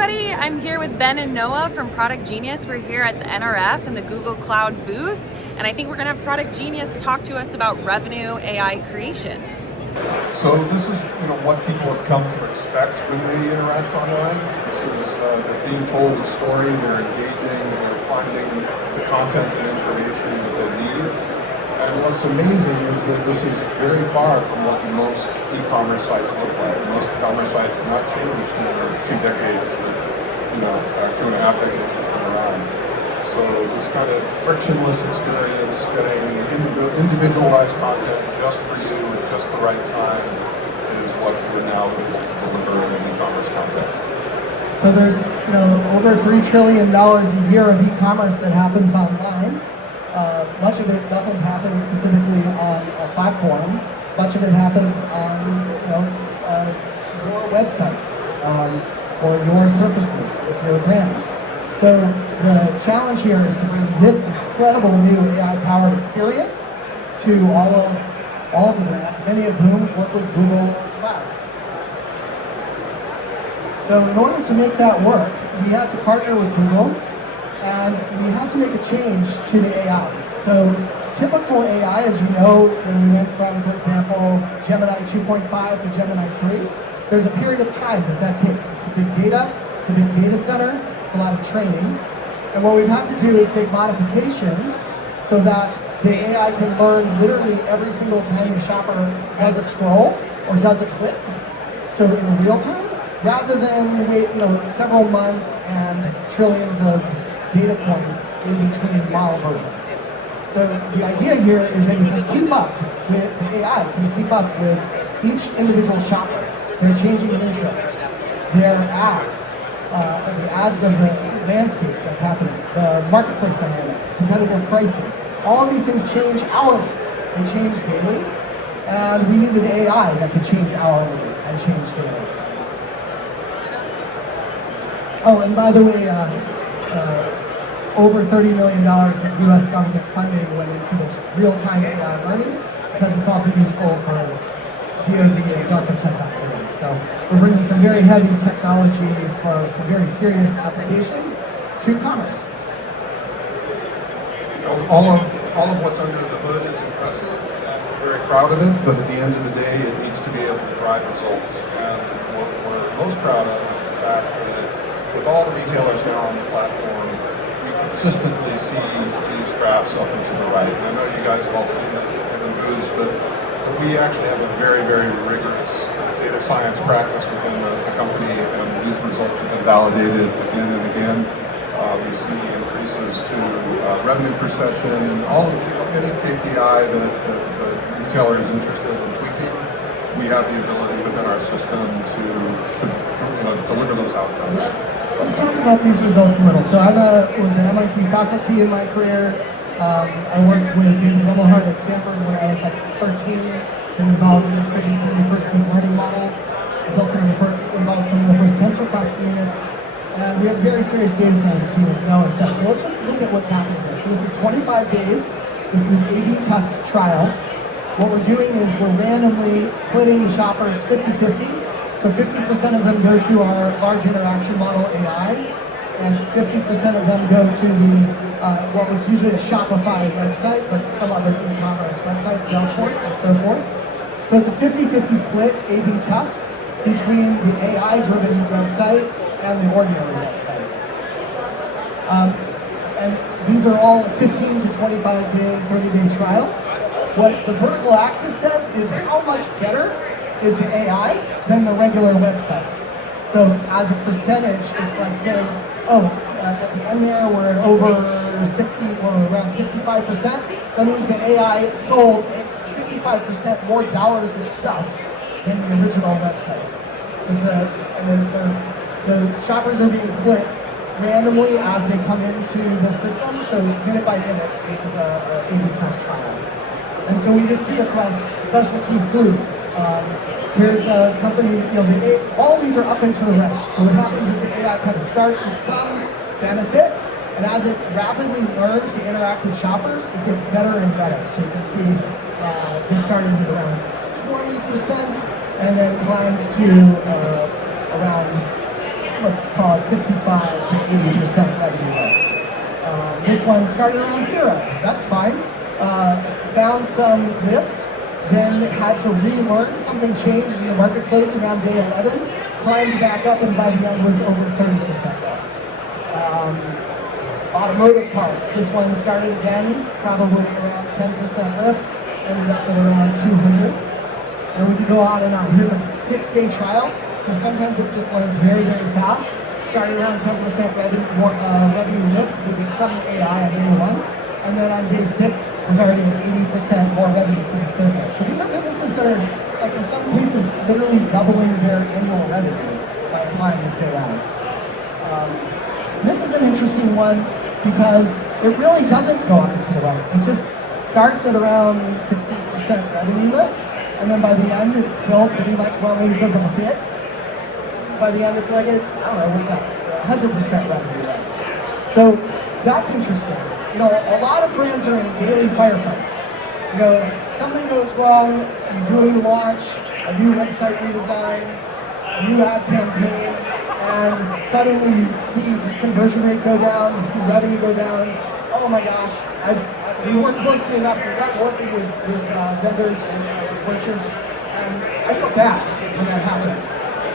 everybody, I'm here with Ben and Noah from Product Genius. We're here at the NRF in the Google Cloud booth, and I think we're going to have Product Genius talk to us about revenue AI creation. So this is what people have come to expect when they interact online. This is they're being told a story, they're engaging, they're finding the content and information that they need. And what's amazing is that this is very far from what most e-commerce sites look like. Most e-commerce sites have not changed in the 2 decades that, 2.5 decades it's been around. So this kind of frictionless experience, getting individualized content just for you at just the right time is what we're now able to deliver in an e-commerce context. So there's over $3 trillion a year of e-commerce that happens online. Much of it doesn't happen specifically on a platform. Much of it happens on your websites or your surfaces if you're a brand. So the challenge here is to bring this incredible new AI-powered experience to all of the brands, many of whom work with Google Cloud. So in order to make that work, we had to partner with Google, and we had to make a change to the AI. So typical AI, as you know, when we went from, for example, Gemini 2.5 to Gemini 3, there's a period of time that takes. It's a big data center, it's a lot of training. And what we've had to do is make modifications so that the AI can learn literally every single time the shopper does a scroll or does a click. So in real time, rather than wait several months and trillions of data points in between model versions. So the idea here is that you can keep up with the AI, can keep up with each individual shopper, their changing interests, their ads, the ads of the landscape that's happening, the marketplace dynamics, competitive pricing. All of these things change hourly, they change daily, and we needed AI that could change hourly and change daily. Oh, and by the way, over $30 million of U.S. government funding went into this real-time AI learning because it's also useful for DoD and DARPA type activities. So we're bringing some very heavy technology for some very serious applications to commerce. All of what's under the hood is impressive, and we're very proud of it, but at the end of the day, it needs to be able to drive results. And what we're most proud of is the fact that with all the retailers now on the platform, we consistently see these graphs up and to the right. And I know you guys have all seen this at different booths, but we actually have a very, very rigorous data science practice within the company, and these results have been validated again and again. We see increases to revenue per session, any KPI that the retailer is interested in tweaking. We have the ability within our system to deliver those outcomes. Let's talk about these results a little. So I was an MIT faculty in my career. I worked with David Lemelhart at Stanford when I was like 13, been involved in creating some of the first deep learning models, involved some of the first tensor processing units, and we have a very serious data science team, as Noah said. So let's just look at what's happening here. So this is 25 days. This is an A/B test trial. What we're doing is we're randomly splitting the shoppers 50-50. So 50% of them go to our large interaction model AI, and 50% of them go to the what was usually a Shopify website, but some other e-commerce website, Salesforce, and so forth. So it's a 50-50 split A/B test between the AI-driven website and the ordinary website. And these are all 15 to 25-day, 30-day trials. What the vertical axis says is how much better is the AI than the regular website. So as a percentage, it's like saying, at the end there we're at over 60 or around 65%. That means the AI sold 65% more dollars of stuff than the original website. The shoppers are being split randomly as they come into the system. So minute by minute, this is a A/B test trial. And so we just see across specialty foods. Here's a company, all these are up and to the right. So what happens is the AI kind of starts with some benefit, and as it rapidly learns to interact with shoppers, it gets better and better. So you can see this started at around 20% and then climbed to around let's call it 65 to 80% revenue lift. This one started around 0. That's fine. Found some lift, then had to relearn. Something changed in the marketplace around day 11. Climbed back up, and by the end was over 30% lift. Automotive parts. This one started again, probably around 10% lift. Ended up at around 200. And we could go on and on. Here's a 6-day trial. So sometimes it just learns very, very fast. Started around 10% revenue lift from the AI on day 1. And then on day 6 was already at 80% more revenue for this business. So these are businesses that are, like in some cases, literally doubling their annual revenue by applying this AI. This is an interesting one because it really doesn't go up and to the right. It just starts at around 60% revenue lift. And then by the end, it's still pretty much, well, maybe it goes up a bit. By the end, it's like, I don't know, what's that, 100% revenue lift. So that's interesting. You know, a lot of brands are in daily firefights. You know, something goes wrong, you do a new launch, a new website redesign, a new ad campaign, and suddenly you see just conversion rate go down, you see revenue go down. Oh my gosh, we work closely enough, we're not working with vendors and merchants, and I feel bad when that happens.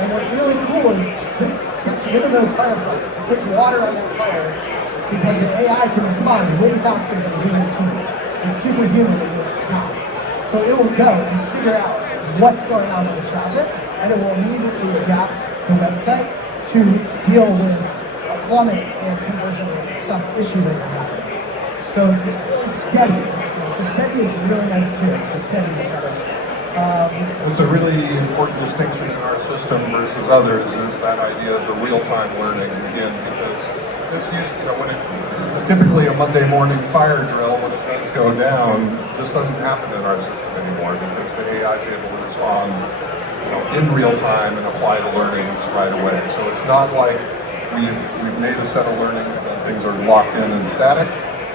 And what's really cool is this gets rid of those firefights. It puts water on that fire because the AI can respond way faster than the human team. It's superhuman in this task. So it will go and figure out what's going on with the traffic, and it will immediately adapt the website to deal with a plummet in conversion rate, some issue that you're having. So it's steady. So steady is really nice too, the steadiness of it. It's a really important distinction in our system versus others is that idea of the real-time learning again, because this used, typically a Monday morning fire drill when it does go down just doesn't happen in our system anymore because the AI is able to respond, in real time and apply the learnings right away. So it's not like we've made a set of learnings and things are locked in and static.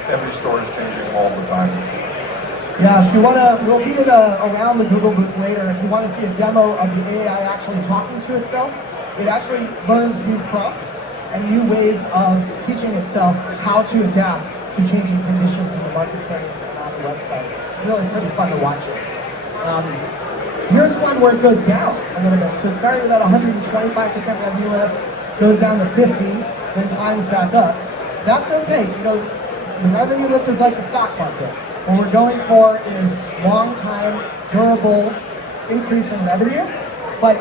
Every store is changing all the time. Yeah, if you want to, we'll be at around the Google booth later. If you want to see a demo of the AI actually talking to itself, it actually learns new prompts and new ways of teaching itself how to adapt to changing conditions in the marketplace and on the website. It's really pretty fun to watch it. Here's one where it goes down a little bit. So it started with that 125% revenue lift, goes down to 50, then climbs back up. That's okay. The revenue lift is like the stock market. What we're going for is long-time, durable increase in revenue, but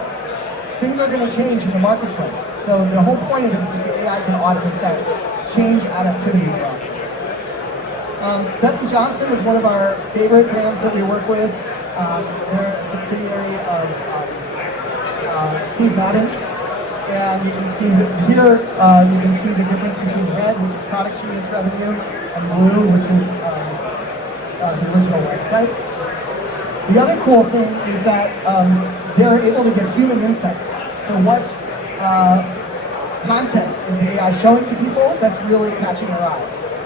things are going to change in the marketplace. So the whole point of it is that the AI can automate that change adaptivity for us. Betsy Johnson is one of our favorite brands that we work with. They're a subsidiary of Steve Dodden. And you can see that here, you can see the difference between red, which is Product Genius revenue, and blue, which is the original website. The other cool thing is that they're able to get human insights. So what content is the AI showing to people that's really catching their eye?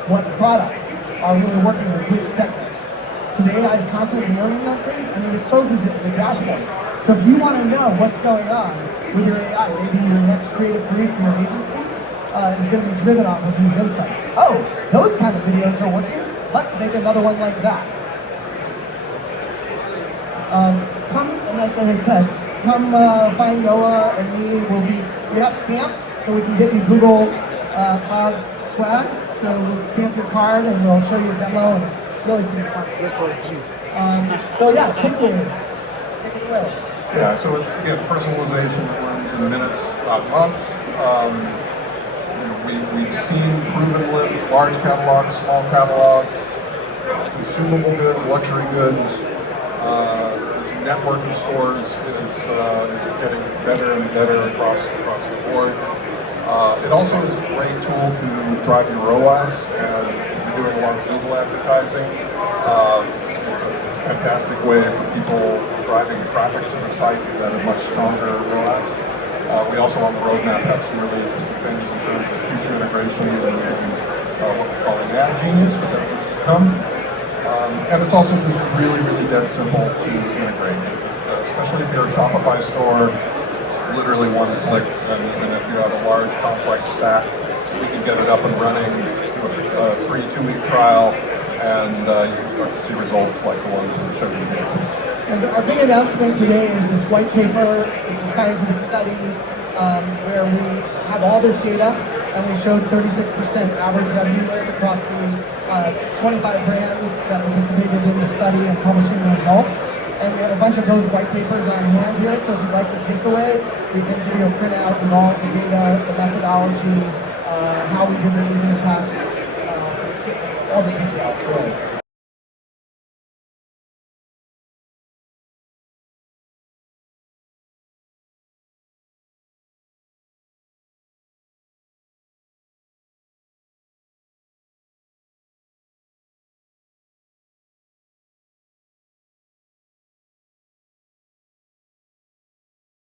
What products are really working with which segments? So the AI is constantly learning those things, and it exposes it in the dashboard. So if you want to know what's going on with your AI, maybe your next creative brief for your agency is going to be driven off of these insights. Oh, those kind of videos are working. Let's make another one like that. And as I said, come find Noah and me. We have stamps, so we can get you Google Cloud swag. So we'll stamp your card and we'll show you a demo, and it's really pretty fun. So yeah, takeaways. Take it away. Yeah, so it's, again, personalization that learns in minutes, not months. We've seen proven lift, large catalogs, small catalogs, consumable goods, luxury goods. This network of stores is getting better and better across the board. It also is a great tool to drive your ROAS, and if you're doing a lot of Google advertising, it's a fantastic way for people driving traffic to the site that have much stronger ROAS. We also on the roadmap have some really interesting things in terms of future integration and what we're calling Ad Genius, but that's what's to come. And it's also just really, really dead simple to integrate, especially if you're a Shopify store. literally one click, and if you have a large complex stack, we can get it up and running with a free 2-week trial, and you can start to see results like the ones we showed you today. And our big announcement today is this white paper. It's a scientific study where we have all this data, and we showed 36% average revenue lift across the 25 brands that participated in the study and publishing the results. And we have a bunch of those white papers on hand here, so if you'd like to take away, we can give you a printout with all the data, the methodology, how we did the A/B test, all the details, really.